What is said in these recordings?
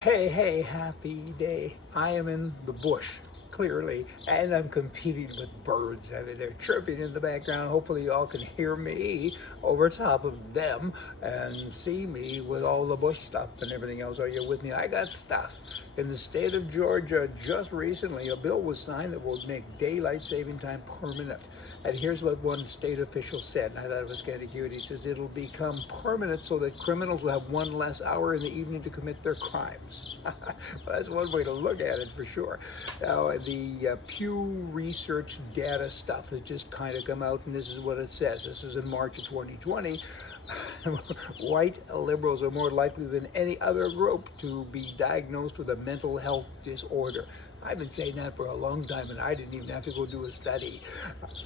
Hey, hey, happy day. I am in the bush, clearly, and I'm competing with birds. I mean, they're chirping in the background. Hopefully, you all can hear me over top of them and see me with all the bush stuff and everything else. Are you with me? I got stuff. In the state of Georgia, just recently, a bill was signed that will make daylight saving time permanent. And here's what one state official said, and I thought it was kind of cute. He says it'll become permanent so that criminals will have one less hour in the evening to commit their crimes. Well, that's one way to look at it for sure. Now, the Pew Research data stuff has just kind of come out, and this is what it says. This is in March of 2020. White liberals are more likely than any other group to be diagnosed with a mental health disorder. I've been saying that for a long time, and I didn't even have to go do a study.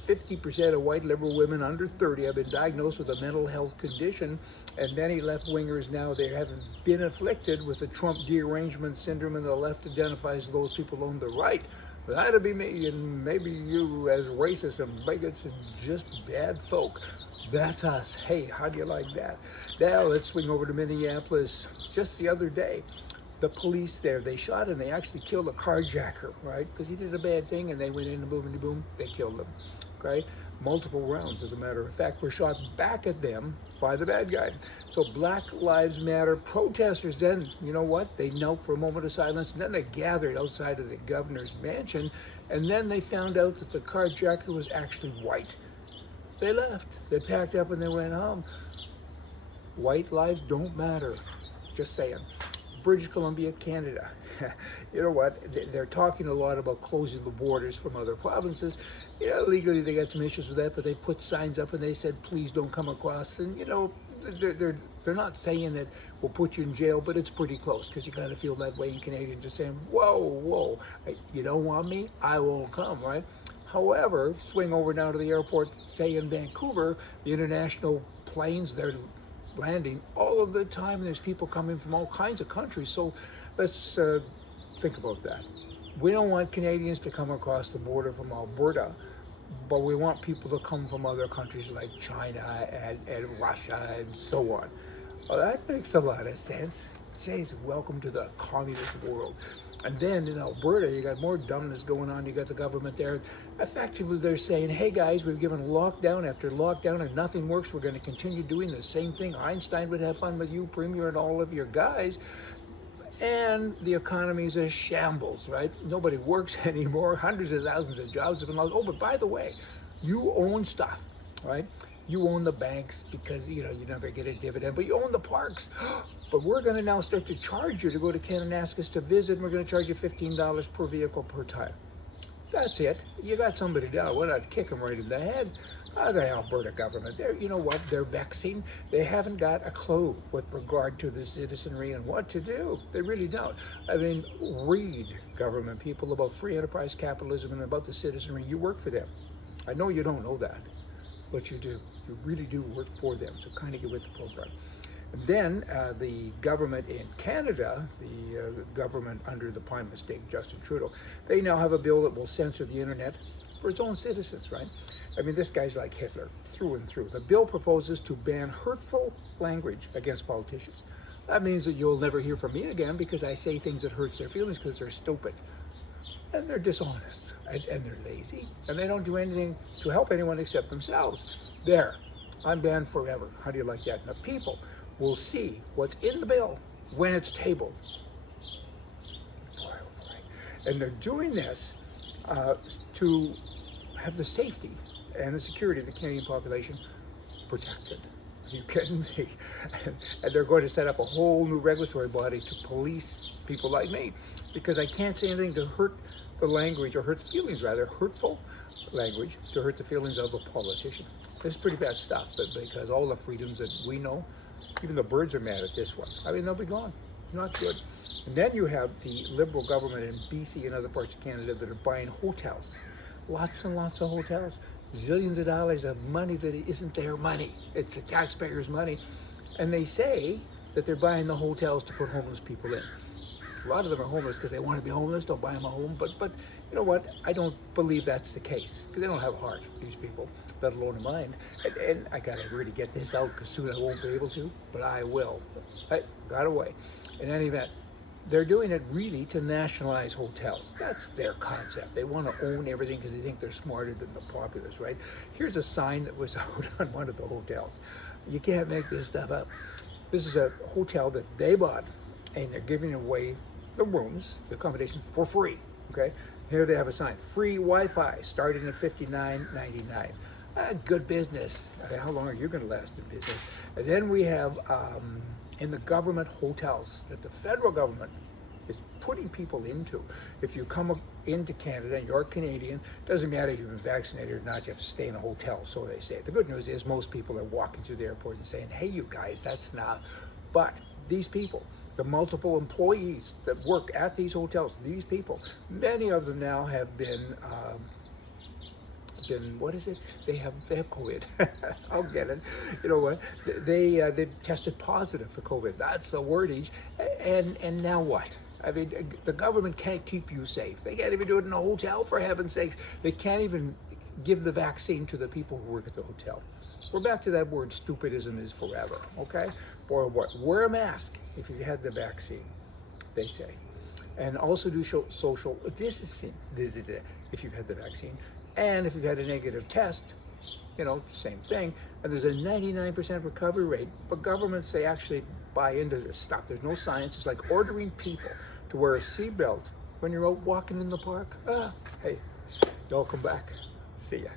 50% of white liberal women under 30 have been diagnosed with a mental health condition, and many left-wingers now, they haven't been afflicted with the Trump Derangement Syndrome, and the left identifies those people on the right. That'd be me, and maybe you as racists and bigots and just bad folk. That's us. Hey, how do you like that? Now let's swing over to Minneapolis. Just the other day, the police there, they shot and they actually killed a carjacker, right? Because he did a bad thing and they went in and boom, and boom, they killed him, okay? Multiple rounds, as a matter of fact, were shot back at them by the bad guy. So Black Lives Matter protesters then, you know what? They knelt for a moment of silence, and then they gathered outside of the governor's mansion, and then they found out that the carjacker was actually white. They left. They packed up and they went home. White lives don't matter. Just saying. British Columbia, Canada. You know what? They're talking a lot about closing the borders from other provinces. Yeah, legally they got some issues with that, but they put signs up and they said, please don't come across. And you know, they're not saying that we'll put you in jail, but it's pretty close because you kind of feel that way in Canadians just saying, whoa, whoa, you don't want me? I won't come, right? However, swing over now to the airport, say in Vancouver, the international planes, they're landing all of the time. There's people coming from all kinds of countries. So let's think about that. We don't want Canadians to come across the border from Alberta, but we want people to come from other countries like China and Russia and so on. Well, that makes a lot of sense. Jeez, welcome to the communist world. And then in Alberta, you got more dumbness going on. You got the government there. Effectively, they're saying, hey guys, we've given lockdown after lockdown and nothing works. We're going to continue doing the same thing. Einstein would have fun with you, Premier, and all of your guys. And the economy's a shambles, right? Nobody works anymore. Hundreds of thousands of jobs have been lost. Oh, but by the way, you own stuff, right? You own the banks because, you know, you never get a dividend, but you own the parks. But we're going to now start to charge you to go to Kananaskis to visit, and we're going to charge you $15 per vehicle per time. That's it. You got somebody down. Why not kick them right in the head? The Alberta government, you know what? They're vexing. They haven't got a clue with regard to the citizenry and what to do. They really don't. I mean, read government people about free enterprise capitalism and about the citizenry. You work for them. I know you don't know that, but you do. You really do work for them. So kind of get with the program. And then the government in Canada, the government under the Prime Minister, Justin Trudeau, they now have a bill that will censor the internet for its own citizens, right? I mean, this guy's like Hitler, through and through. The bill proposes to ban hurtful language against politicians. That means that you'll never hear from me again because I say things that hurts their feelings because they're stupid. And they're dishonest, and they're lazy, and they don't do anything to help anyone except themselves. There, I'm banned forever. How do you like that? And the people will see what's in the bill when it's tabled. Boy, oh boy. And they're doing this to have the safety and the security of the Canadian population protected. Are you kidding me? And they're going to set up a whole new regulatory body to police people like me because I can't say anything to hurt the language, or hurt the feelings rather, hurtful language to hurt the feelings of a politician. This is pretty bad stuff, but because all the freedoms that we know, even the birds are mad at this one. I mean, they'll be gone. Not good. And then you have the Liberal government in BC and other parts of Canada that are buying hotels. Lots and lots of hotels. Zillions of dollars of money that isn't their money. It's the taxpayers' money. And they say that they're buying the hotels to put homeless people in. A lot of them are homeless because they want to be homeless, don't buy them a home. But you know what? I don't believe that's the case because they don't have a heart, these people, let alone a mind. And I got to really get this out because soon I won't be able to, but I will. I got away. In any event, they're doing it really to nationalize hotels. That's their concept. They want to own everything because they think they're smarter than the populace, right? Here's a sign that was out on one of the hotels. You can't make this stuff up. This is a hotel that they bought, and they're giving away the rooms, the accommodations, for free, okay? Here they have a sign, free Wi-Fi, starting at $59.99. Good business. How long are you going to last in business? And then we have in the government hotels that the federal government is putting people into. If you come into Canada and you're Canadian, doesn't matter if you've been vaccinated or not, you have to stay in a hotel, so they say. The good news is most people are walking through the airport and saying, hey, you guys, that's enough. But these people, the multiple employees that work at these hotels, these people, many of them now have been what is it? They have COVID. I'll get it. You know what? They've tested positive for COVID. That's the wordage. And now what? I mean, the government can't keep you safe. They can't even do it in a hotel, for heaven's sakes. They can't even give the vaccine to the people who work at the hotel. We're back to that word, stupidism is forever, okay? Or what? Wear a mask if you had the vaccine, they say. And also do social distancing if you've had the vaccine. And if you've had a negative test, you know, same thing. And there's a 99% recovery rate. But governments, they actually buy into this stuff. There's no science. It's like ordering people to wear a seatbelt when you're out walking in the park. Hey, y'all come back. See ya.